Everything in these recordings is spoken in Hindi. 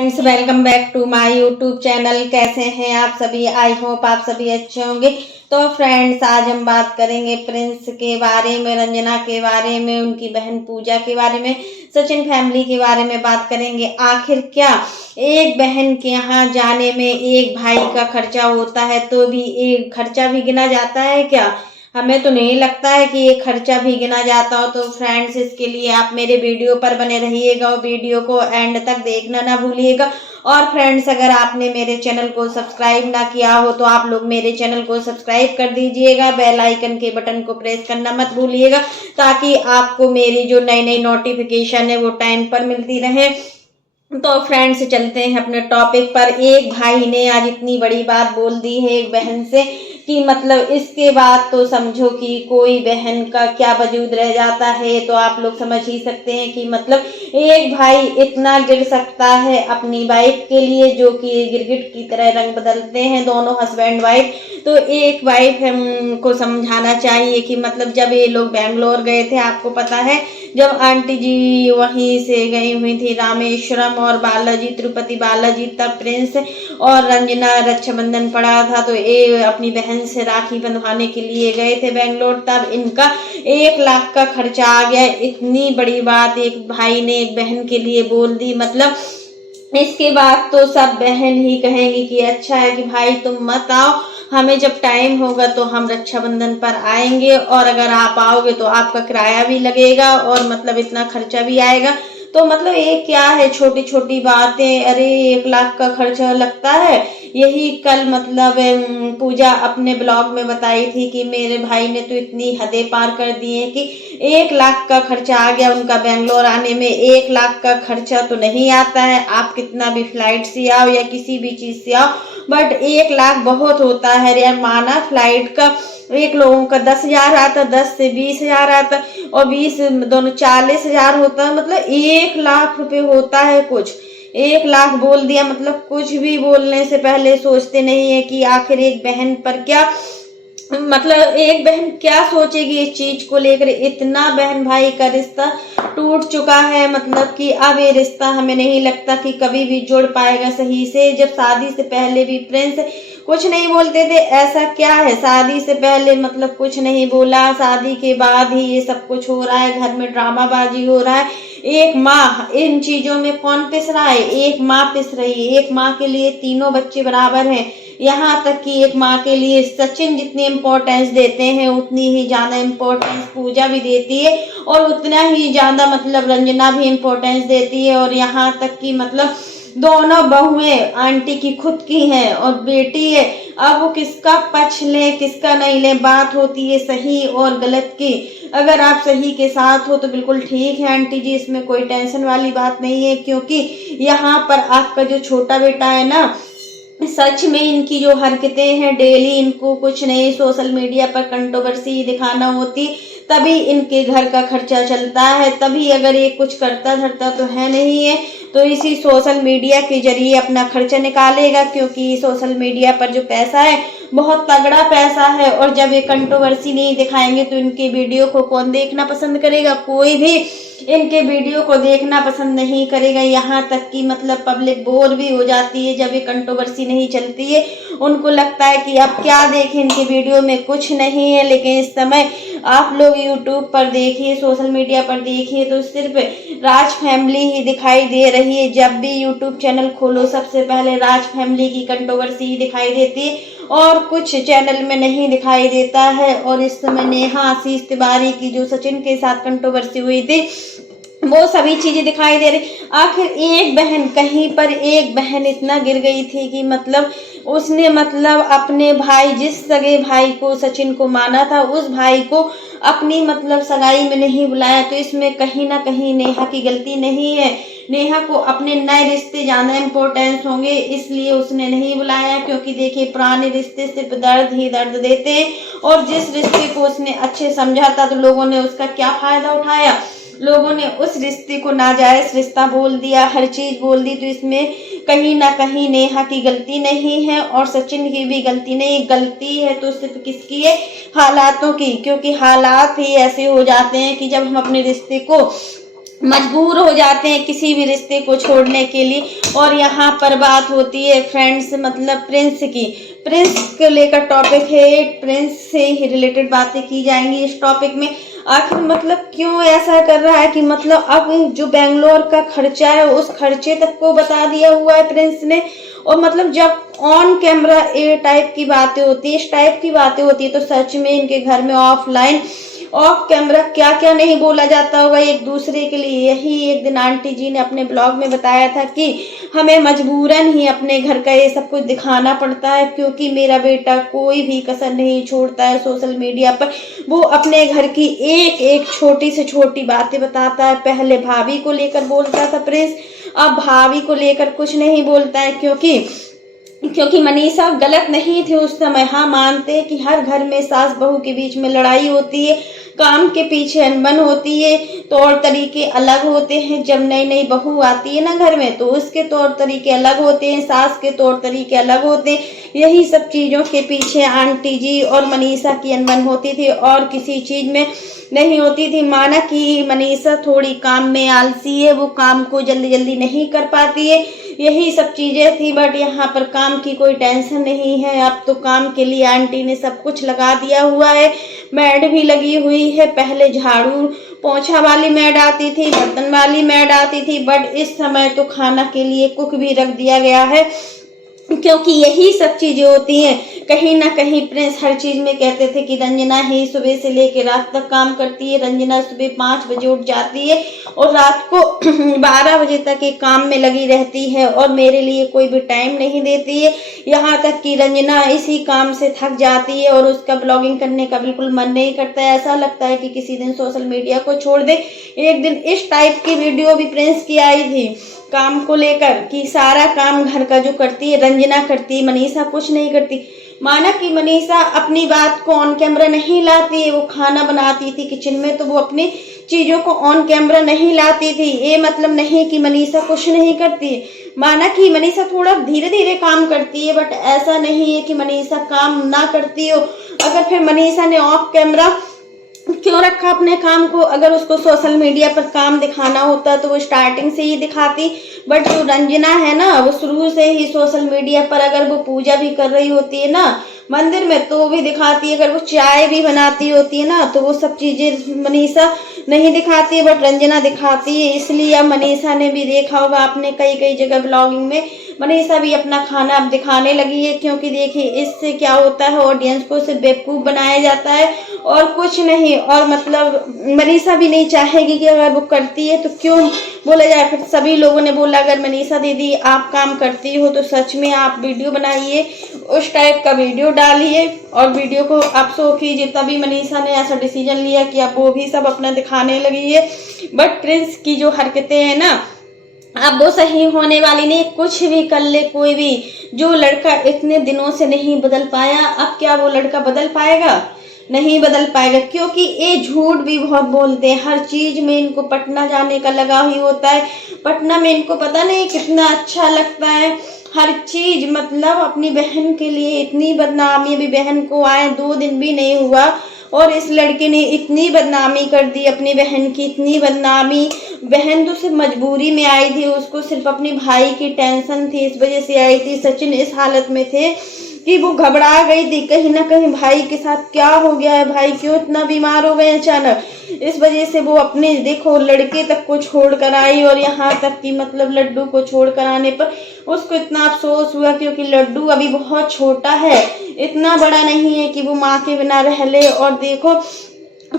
Friends, welcome back to my YouTube channel. कैसे हैं आप सभी? आई होप आप सभी अच्छे होंगे। तो फ्रेंड्स, आज हम बात करेंगे प्रिंस के बारे में, रंजना के बारे में, उनकी बहन पूजा के बारे में, सचिन फैमिली के बारे में बात करेंगे। आखिर क्या एक बहन के यहाँ जाने में एक भाई का खर्चा होता है तो भी एक खर्चा भी गिना जाता है क्या? हमें तो नहीं लगता है कि ये खर्चा भी गिना जाता हो। तो फ्रेंड्स, इसके लिए आप मेरे वीडियो पर बने रहिएगा और वीडियो को एंड तक देखना ना भूलिएगा। और फ्रेंड्स, अगर आपने मेरे चैनल को सब्सक्राइब ना किया हो तो आप लोग मेरे चैनल को सब्सक्राइब कर दीजिएगा। बेल आइकन के बटन को प्रेस करना मत भूलिएगा ताकि आपको मेरी जो नई नई नोटिफिकेशन है वो टाइम पर मिलती रहे। तो फ्रेंड्स, चलते हैं अपने टॉपिक पर। एक भाई ने आज इतनी बड़ी बात बोल दी है एक बहन से कि मतलब इसके बाद तो समझो कि कोई बहन का क्या वजूद रह जाता है। तो आप लोग समझ ही सकते हैं कि मतलब एक भाई इतना गिर सकता है अपनी वाइफ के लिए, जो कि गिरगिट की तरह रंग बदलते हैं दोनों हस्बैंड वाइफ। तो एक वाइफ को समझाना चाहिए कि मतलब जब ये लोग बेंगलोर गए थे, आपको पता है जब आंटी जी वहीं से गई हुई थी रामेश्वरम और बालाजी तिरुपति बालाजी, तब प्रिंस और रंजना रक्षाबंधन पड़ा था तो ये अपनी बहन से राखी बंधवाने के लिए गए थे बेंगलोर। तब इनका 1 लाख का खर्चा आ गया। इतनी बड़ी बात एक भाई ने एक बहन के लिए बोल दी। मतलब इसके बाद तो सब बहन ही कहेंगी कि अच्छा है कि भाई तुम मत आओ, हमें जब टाइम होगा तो हम रक्षाबंधन पर आएंगे, और अगर आप आओगे तो आपका किराया भी लगेगा और मतलब इतना खर्चा भी आएगा। तो मतलब ये क्या है, छोटी छोटी बातें, अरे 1 लाख का खर्चा लगता है। यही कल मतलब पूजा अपने ब्लॉग में बताई थी कि मेरे भाई ने तो इतनी हदें पार कर दी है कि 1 लाख का खर्चा आ गया उनका बेंगलोर आने में। 1 लाख का खर्चा तो नहीं आता है, आप कितना भी फ्लाइट से आओ या किसी भी चीज से आओ, बट 1 लाख बहुत होता है यार। माना फ्लाइट का एक लोगों का 10,000 आता, 10 से 20,000 आता और 20 दोनों 40,000 होता है। मतलब 1 लाख रुपए होता है कुछ। 1 लाख बोल दिया, मतलब कुछ भी बोलने से पहले सोचते नहीं है कि आखिर एक बहन पर क्या, मतलब एक बहन क्या सोचेगी इस चीज को लेकर। इतना बहन भाई का रिश्ता टूट चुका है, मतलब कि अब ये रिश्ता हमें नहीं लगता कि कभी भी जुड़ पाएगा सही से। जब शादी से पहले भी प्रिंस कुछ नहीं बोलते थे, ऐसा क्या है शादी से पहले मतलब कुछ नहीं बोला, शादी के बाद ही ये सब कुछ हो रहा है, घर में ड्रामाबाजी हो रहा है। एक माँ इन चीजों में कौन पिस रहा है? एक माँ पिस रही है। एक माँ के लिए तीनों बच्चे बराबर हैं। यहाँ तक कि एक माँ के लिए सचिन जितनी इम्पोर्टेंस देते हैं उतनी ही ज्यादा इम्पोर्टेंस पूजा भी देती है, और उतना ही ज्यादा मतलब रंजना भी इम्पोर्टेंस देती है। और यहाँ तक कि मतलब दोनों बहुएं आंटी की खुद की हैं और बेटी है। अब वो किसका पक्ष ले किसका नहीं ले, बात होती है सही और गलत की। अगर आप सही के साथ हो तो बिल्कुल ठीक है आंटी जी, इसमें कोई टेंशन वाली बात नहीं है। क्योंकि यहाँ पर आपका जो छोटा बेटा है ना, सच में इनकी जो हरकतें हैं डेली, इनको कुछ नहीं सोशल मीडिया पर कंट्रोवर्सी दिखाना होती तभी इनके घर का खर्चा चलता है। तभी अगर ये कुछ करता धरता तो है नहीं है, तो इसी सोशल मीडिया के जरिए अपना खर्चा निकालेगा। क्योंकि सोशल मीडिया पर जो पैसा है बहुत तगड़ा पैसा है, और जब ये कंट्रोवर्सी नहीं दिखाएंगे तो इनके वीडियो को कौन देखना पसंद करेगा? कोई भी इनके वीडियो को देखना पसंद नहीं करेगा। यहाँ तक कि मतलब पब्लिक बोर भी हो जाती है जब ये कंट्रोवर्सी नहीं चलती है। उनको लगता है कि अब क्या देखें, इनके वीडियो में कुछ नहीं है। लेकिन इस समय आप लोग यूट्यूब पर देखिए, सोशल मीडिया पर देखिए तो सिर्फ राज फैमिली ही दिखाई दे रही है। जब भी यूट्यूब चैनल खोलो सबसे पहले राज फैमिली की कंट्रोवर्सी ही दिखाई देती है, और कुछ चैनल में नहीं दिखाई देता है। और इस समय नेहा आशीष तिवारी की जो सचिन के साथ कंट्रोवर्सी हुई थी वो सभी चीजें दिखाई दे रही। आखिर एक बहन, कहीं पर एक बहन इतना गिर गई थी कि मतलब उसने मतलब अपने भाई, जिस सगे भाई को सचिन को माना था, उस भाई को अपनी मतलब सगाई में नहीं बुलाया। तो इसमें कहीं ना कहीं नेहा की गलती नहीं है। नेहा को अपने नए रिश्ते ज्यादा इम्पोर्टेंस होंगे इसलिए उसने नहीं बुलाया। क्योंकि देखिए पुराने रिश्ते सिर्फ दर्द ही दर्द देते हैं, और जिस रिश्ते को उसने अच्छे समझा था तो लोगों ने उसका क्या फायदा उठाया? लोगों ने उस रिश्ते को नाजायज रिश्ता बोल दिया, हर चीज बोल दी। तो इसमें कहीं ना कहीं नेहा की गलती नहीं है और सचिन की भी गलती नहीं। गलती है तो सिर्फ किसकी है? हालातों की। क्योंकि हालात ही ऐसे हो जाते हैं कि जब हम अपने रिश्ते को मजबूर हो जाते हैं किसी भी रिश्ते को छोड़ने के लिए। और यहाँ पर बात होती है फ्रेंड्स मतलब प्रिंस की। प्रिंस को लेकर टॉपिक है, प्रिंस से ही रिलेटेड बातें की जाएंगी इस टॉपिक में। आखिर मतलब क्यों ऐसा कर रहा है कि मतलब अब जो बेंगलोर का खर्चा है उस खर्चे तक को बता दिया हुआ है प्रिंस ने। और मतलब जब ऑन कैमरा ये टाइप की बातें होती है, इस टाइप की बातें होती है, तो सच में इनके घर में ऑफलाइन ऑफ कैमरा क्या क्या नहीं बोला जाता होगा एक दूसरे के लिए। यही एक दिन आंटी जी ने अपने ब्लॉग में बताया था कि हमें मजबूरन ही अपने घर का ये सब कुछ दिखाना पड़ता है, क्योंकि मेरा बेटा कोई भी कसर नहीं छोड़ता है सोशल मीडिया पर। वो अपने घर की एक एक छोटी से छोटी बातें बताता है। पहले भाभी को लेकर बोलता था प्रिंस, अब भाभी को लेकर कुछ नहीं बोलता है, क्योंकि मनीषा गलत नहीं थी उस समय। हाँ, मानते हैं कि हर घर में सास बहू के बीच में लड़ाई होती है, काम के पीछे अनबन होती है, तौर तरीके अलग होते हैं। जब नई नई बहू आती है ना घर में, तो उसके तौर तरीके अलग होते हैं, सास के तौर तरीके अलग होते हैं। यही सब चीज़ों के पीछे आंटी जी और मनीषा की अनबन होती थी, और किसी चीज़ में नहीं होती थी। माना कि मनीषा थोड़ी काम में आलसी है, वो काम को जल्दी जल्दी नहीं कर पाती है, यही सब चीज़ें थी। बट यहाँ पर काम की कोई टेंशन नहीं है। अब तो काम के लिए आंटी ने सब कुछ लगा दिया हुआ है, मैड भी लगी हुई है। पहले झाड़ू पोछा वाली मैड आती थी, बर्तन वाली मैड आती थी, बट इस समय तो खाना के लिए कुक भी रख दिया गया है, क्योंकि यही सब चीजें होती हैं। कहीं ना कहीं प्रिंस हर चीज में कहते थे कि रंजना ही सुबह से लेकर रात तक काम करती है। रंजना सुबह 5 बजे उठ जाती है और रात को 12 बजे तक एक काम में लगी रहती है, और मेरे लिए कोई भी टाइम नहीं देती है। यहाँ तक कि रंजना इसी काम से थक जाती है और उसका ब्लॉगिंग करने का बिल्कुल मन नहीं करता है। ऐसा लगता है कि किसी दिन सोशल मीडिया को छोड़ दे। एक दिन इस टाइप की वीडियो भी प्रिंस की आई थी काम को लेकर कि सारा काम घर का जो करती है रंजना करती है, मनीषा कुछ नहीं करती। माना कि मनीषा अपनी बात को ऑन कैमरा नहीं लाती है, वो खाना बनाती थी किचन में, तो वो अपनी चीज़ों को ऑन कैमरा नहीं लाती थी। ये मतलब नहीं कि मनीषा कुछ नहीं करती है। माना कि मनीषा थोड़ा धीरे धीरे काम करती है, बट ऐसा नहीं है कि मनीषा काम ना करती हो। अगर फिर मनीषा ने ऑफ कैमरा क्यों रखा अपने काम को? अगर उसको सोशल मीडिया पर काम दिखाना होता तो वो स्टार्टिंग से ही दिखाती। बट जो रंजना है ना, वो शुरू से ही सोशल मीडिया पर, अगर वो पूजा भी कर रही होती है ना मंदिर में, तो वो भी दिखाती है। अगर वो चाय भी बनाती होती है ना, तो वो सब चीजें मनीषा नहीं दिखाती है, बट रंजना दिखाती है। इसलिए अब मनीषा ने भी देखा होगा आपने कई कई जगह ब्लॉगिंग में मनीषा भी अपना खाना अब दिखाने लगी है, क्योंकि देखिए इससे क्या होता है, ऑडियंस को सिर्फ बेवकूफ़ बनाया जाता है और कुछ नहीं। और मतलब मनीषा भी नहीं चाहेगी कि अगर वो करती है तो क्यों बोला जाए। फिर सभी लोगों ने बोला अगर मनीषा दीदी आप काम करती हो तो सच में आप वीडियो बनाइए, उस टाइप का वीडियो डालिए और वीडियो को आप शो कीजिए। तभी मनीषा ने ऐसा डिसीजन लिया कि अब वो भी सब अपना दिखाने लगी है। बट प्रिंस की जो हरकतें हैं ना, अब वो सही होने वाली नहीं। कुछ भी कर ले कोई भी, जो लड़का इतने दिनों से नहीं बदल पाया, अब क्या वो लड़का बदल पाएगा? नहीं बदल पाएगा, क्योंकि ये झूठ भी बहुत बोलते हैं। हर चीज में इनको पटना जाने का लगा ही होता है। पटना में इनको पता नहीं कितना अच्छा लगता है हर चीज। मतलब अपनी बहन के लिए इतनी बदनामी, अभी बहन को आए 2 दिन भी नहीं हुआ और इस लड़के ने इतनी बदनामी कर दी अपनी बहन की, इतनी बदनामी। बहन तो सिर्फ मजबूरी में आई थी, उसको सिर्फ अपनी भाई की टेंशन थी, इस वजह से आई थी। सचिन इस हालत में थे कि वो घबरा गई थी, कहीं ना कहीं भाई के साथ क्या हो गया है, भाई क्यों इतना बीमार हो गए अचानक। इस वजह से वो अपने देखो लड़के तक को छोड़ कर आई, और यहाँ तक कि मतलब लड्डू को छोड़ कर आने पर उसको इतना अफसोस हुआ, क्योंकि लड्डू अभी बहुत छोटा है, इतना बड़ा नहीं है कि वो माँ के बिना रह ले। और देखो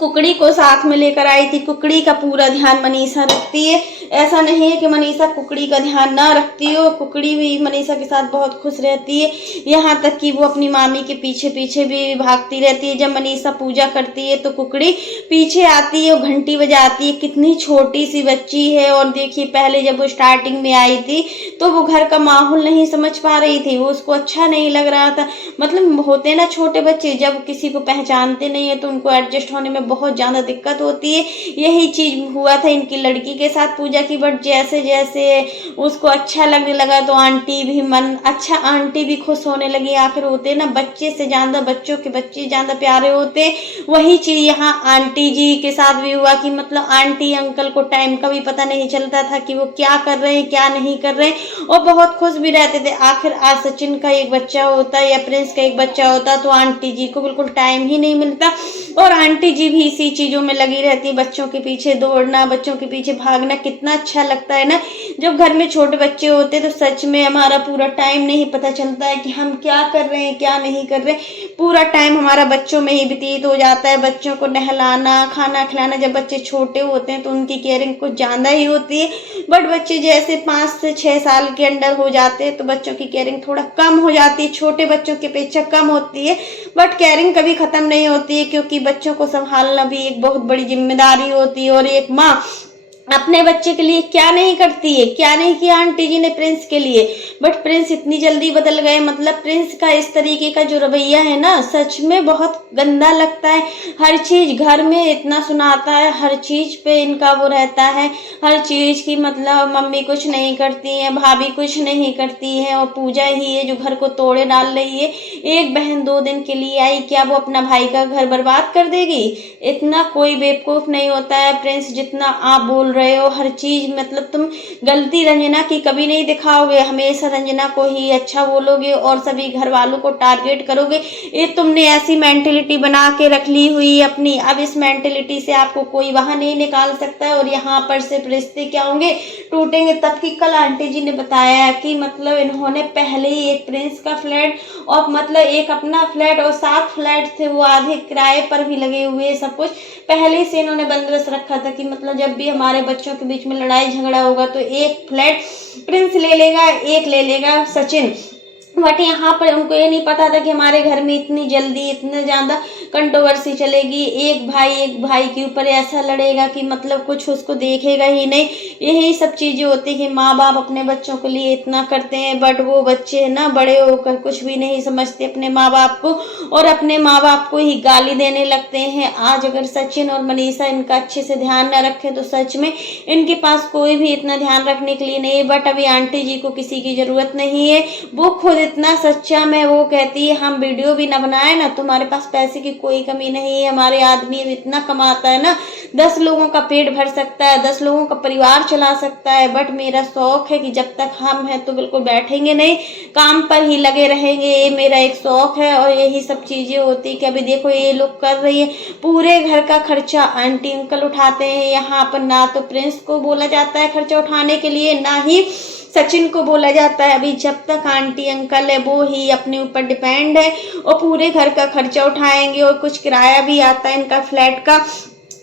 कुकड़ी को साथ में लेकर आई थी, कुकड़ी का पूरा ध्यान मनीषा रखती है। ऐसा नहीं है कि मनीषा कुकड़ी का ध्यान ना रखती हो, कुकड़ी भी मनीषा के साथ बहुत खुश रहती है। यहाँ तक कि वो अपनी मामी के पीछे पीछे भी भागती रहती है। जब मनीषा पूजा करती है तो कुकड़ी पीछे आती है और घंटी बजाती है। कितनी छोटी सी बच्ची है। और देखिए पहले जब वो स्टार्टिंग में आई थी तो वो घर का माहौल नहीं समझ पा रही थी, वो उसको अच्छा नहीं लग रहा था। मतलब होते ना छोटे बच्चे, जब किसी को पहचानते नहीं है तो उनको एडजस्ट होने में बहुत ज़्यादा दिक्कत होती है। यही चीज़ हुआ था इनकी लड़की के साथ पूजा की, बट जैसे जैसे उसको अच्छा लगने लगा तो आंटी भी खुश होने लगी। आखिर होते ना बच्चे से ज़्यादा, बच्चों के बच्चे ज़्यादा प्यारे होते। वही चीज़ यहाँ आंटी जी के साथ भी हुआ कि मतलब आंटी अंकल को टाइम का भी पता नहीं चलता था कि वो क्या कर रहे हैं क्या नहीं कर रहे हैं, और बहुत खुश भी रहते थे। आखिर आज सचिन का एक बच्चा होता या प्रिंस का एक बच्चा होता तो आंटी जी को बिल्कुल टाइम ही नहीं मिलता, और आंटी जी भी इसी चीज़ों में लगी रहती। बच्चों के पीछे दौड़ना, बच्चों के पीछे भागना कितना अच्छा लगता है ना। जब घर में छोटे बच्चे होते तो सच में हमारा पूरा टाइम नहीं पता चलता है कि हम क्या कर रहे हैं क्या नहीं कर रहे। पूरा टाइम हमारा बच्चों में ही व्यतीत हो जाता है। बच्चों को नहलाना, खाना खिलाना। जब बच्चे छोटे होते हैं तो उनकी केयरिंग कुछ ज़्यादा ही होती है, बट बच्चे जैसे 5 से 6 साल के अंदर हो जाते हैं तो बच्चों की केयरिंग थोड़ा कम हो जाती है, छोटे बच्चों की अपेक्षा कम होती है। बट केयरिंग कभी खत्म नहीं होती है, क्योंकि बच्चों को संभालना भी एक बहुत बड़ी जिम्मेदारी होती है। और एक माँ अपने बच्चे के लिए क्या नहीं करती है, क्या नहीं किया आंटी जी ने प्रिंस के लिए। बट प्रिंस इतनी जल्दी बदल गए, मतलब प्रिंस का इस तरीके का जो रवैया है ना सच में बहुत गंदा लगता है। हर चीज घर में इतना सुनाता है, हर चीज पे इनका वो रहता है, हर चीज की मतलब मम्मी कुछ नहीं करती है, भाभी कुछ नहीं करती है, और पूजा ही है जो घर को तोड़े डाल रही है। एक बहन 2 दिन के लिए आई, क्या वो अपना भाई का घर बर्बाद कर देगी? इतना कोई बेवकूफ नहीं होता है प्रिंस जितना आप बोल रहे हो। हर चीज मतलब तुम गलती रंजना की कभी नहीं दिखाओगे, हमेशा रंजना को ही अच्छा बोलोगे और सभी घर वालों को टारगेट करोगे। ये तुमने ऐसी मेंटेलिटी बना के रख ली हुई अपनी। अब इस मेंटेलिटी से आपको कोई बाहर नहीं निकाल सकता है, और यहाँ पर सिर्फ रिश्ते क्या होंगे, टूटेंगे। तब की कल आंटी जी ने बताया कि मतलब इन्होंने पहले ही एक प्रिंस का फ्लैट और मतलब एक अपना फ्लैट और 7 फ्लैट थे वो आधे किराए पर भी लगे हुए, सब कुछ पहले से इन्होंने बंदोबस्त रखा था कि मतलब जब भी हमारे बच्चों के बीच में लड़ाई झगड़ा होगा तो एक फ्लैट प्रिंस ले लेगा, एक ले लेगा सचिन। बट यहाँ पर उनको ये नहीं पता था कि हमारे घर में इतनी जल्दी इतने ज़्यादा कंट्रोवर्सी चलेगी। एक भाई के ऊपर ऐसा लड़ेगा कि मतलब कुछ उसको देखेगा ही नहीं। यही सब चीज़ें होती है कि माँ बाप अपने बच्चों के लिए इतना करते हैं, बट वो बच्चे ना बड़े होकर कुछ भी नहीं समझते अपने माँ बाप को, और अपने माँ बाप को ही गाली देने लगते हैं। आज अगर सचिन और मनीषा इनका अच्छे से ध्यान न रखें तो सच में इनके पास कोई भी इतना ध्यान रखने के लिए नहीं है। बट अभी आंटी जी को किसी की ज़रूरत नहीं है, वो खुद इतना सच्चा में वो कहती है हम वीडियो भी ना बनाए ना, तुम्हारे पास पैसे की कोई कमी नहीं है, हमारे आदमी इतना कमाता है ना 10 लोगों का पेट भर सकता है, 10 लोगों का परिवार चला सकता है। बट मेरा शौक है कि जब तक हम हैं तो बिल्कुल बैठेंगे नहीं, काम पर ही लगे रहेंगे। ये मेरा एक शौक है, और यही सब चीजें होती है कि अभी देखो ये लोग कर रही है, पूरे घर का खर्चा आंटी अंकल उठाते हैं। यहाँ पर ना तो प्रिंस को बोला जाता है खर्चा उठाने के लिए, ना ही सचिन को बोला जाता है। अभी जब तक आंटी अंकल है वो ही अपने ऊपर डिपेंड है और पूरे घर का खर्चा उठाएंगे, और कुछ किराया भी आता है इनका फ्लैट का।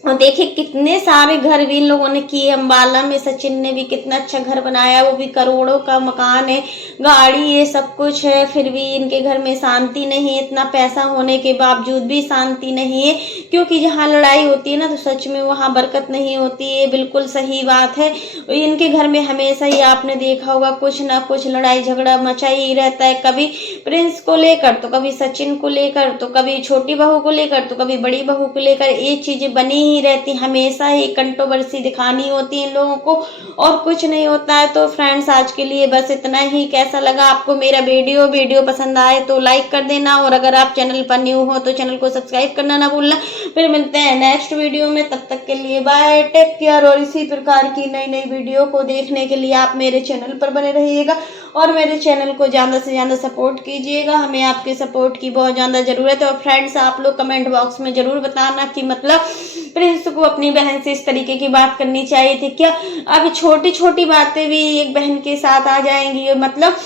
और देखिए कितने सारे घर भी इन लोगों ने किए। अम्बाला में सचिन ने भी कितना अच्छा घर बनाया, वो भी करोड़ों का मकान है, गाड़ी, ये सब कुछ है, फिर भी इनके घर में शांति नहीं है। इतना पैसा होने के बावजूद भी शांति नहीं है, क्योंकि जहाँ लड़ाई होती है ना तो सच में वहाँ बरकत नहीं होती है। बिल्कुल सही बात है। इनके घर में हमेशा ही आपने देखा होगा कुछ ना कुछ लड़ाई झगड़ा मचा ही रहता है, कभी प्रिंस को लेकर तो कभी सचिन को लेकर, तो कभी छोटी बहू को लेकर, तो कभी बड़ी बहू को लेकर। ये चीजें बनी ही रहती, हमेशा ही कंट्रोवर्सी दिखानी होती है इन लोगों को, और कुछ नहीं होता है। तो फ्रेंड्स आज के लिए बस इतना ही। कैसा लगा आपको मेरा वीडियो पसंद आए तो लाइक कर देना, और अगर आप चैनल पर न्यू हो तो चैनल को सब्सक्राइब करना ना भूलना। फिर मिलते हैं नेक्स्ट वीडियो में, तब तक के लिए बाय, टेक केयर। और इसी प्रकार की नई नई वीडियो को देखने के लिए आप मेरे चैनल पर बने रहिएगा और मेरे चैनल को ज़्यादा से ज़्यादा सपोर्ट कीजिएगा। हमें आपके सपोर्ट की बहुत ज़्यादा ज़रूरत है। और फ्रेंड्स आप लोग कमेंट बॉक्स में ज़रूर बताना कि मतलब प्रिंस को अपनी बहन से इस तरीके की बात करनी चाहिए थी क्या। अब छोटी छोटी बातें भी एक बहन के साथ आ जाएंगी, मतलब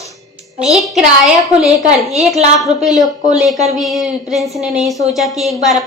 एक किराया को लेकर 1 लाख रुपए को लेकर भी प्रिंस ने नहीं सोचा कि एक बार